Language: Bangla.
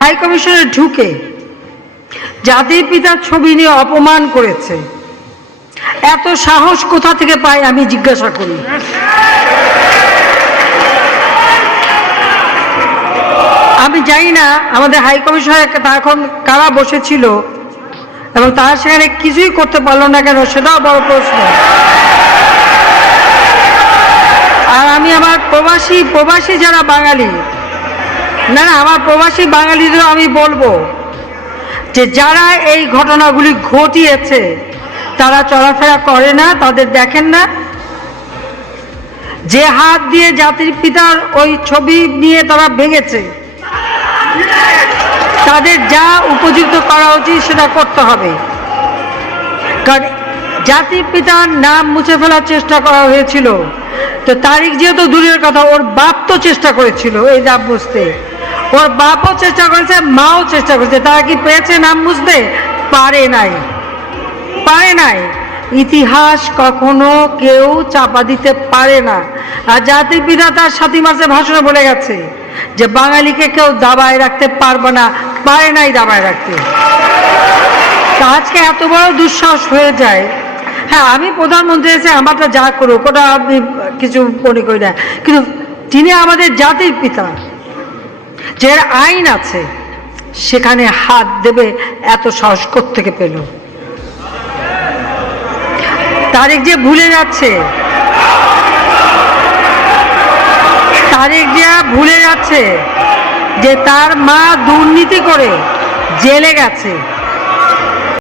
হাই কমিশনে ঢুকে জাতির পিতার ছবি নিয়ে অপমান করেছে, এত সাহস কোথা থেকে পায় আমি জিজ্ঞাসা করি। আমি জানি না আমাদের হাই কমিশনার এখন কারা বসেছিল এবং তারা সেখানে কিছুই করতে পারলো না কেন, সেটাও বড় প্রশ্ন। আর আমি আমার প্রবাসী যারা বাঙালি, না আমার প্রবাসী বাঙালিদের আমি বলবো যে যারা এই ঘটনাগুলি ঘটিয়েছে তারা চলাফেরা করে না, তাদের দেখেন না। যে হাত দিয়ে জাতির পিতার ওই ছবি নিয়ে তারা ভেঙেছে, তাদের যা উপযুক্ত করা উচিত সেটা করতে হবে। কারণ জাতির পিতার নাম মুছে ফেলার চেষ্টা করা হয়েছিল, তো তারিখ যেহেতু দূরের কথা, ওর বাপ তো চেষ্টা করেছিল এই নাম মুছতে, ওর বাপও চেষ্টা করেছে, মাও চেষ্টা করেছে। তারা কি পেয়েছে নাম মুছতে? পারে নাই। ইতিহাস কখনো কেউ চাপা দিতে পারে না। আর জাতির পিতা তার 7 মার্চে ভাষণে বলে গেছে যে বাঙালিকে কেউ দাবায় রাখতে পারবে না, পারে নাই দাবায় রাখতে। তা আজকে এত বড় দুঃসাহস হয়ে যায়। হ্যাঁ, আমি প্রধানমন্ত্রী এসে আমারটা যা করুক ওটা আপনি কিছু মনে করি না, কিন্তু তিনি আমাদের জাতির পিতা, যে আইন আছে সেখানে হাত দেবে এত সাহস কোত্থেকে পেল? তারেক যে ভুলে যাচ্ছে, যে তার মা দুর্নীতি করে জেলে গেছে,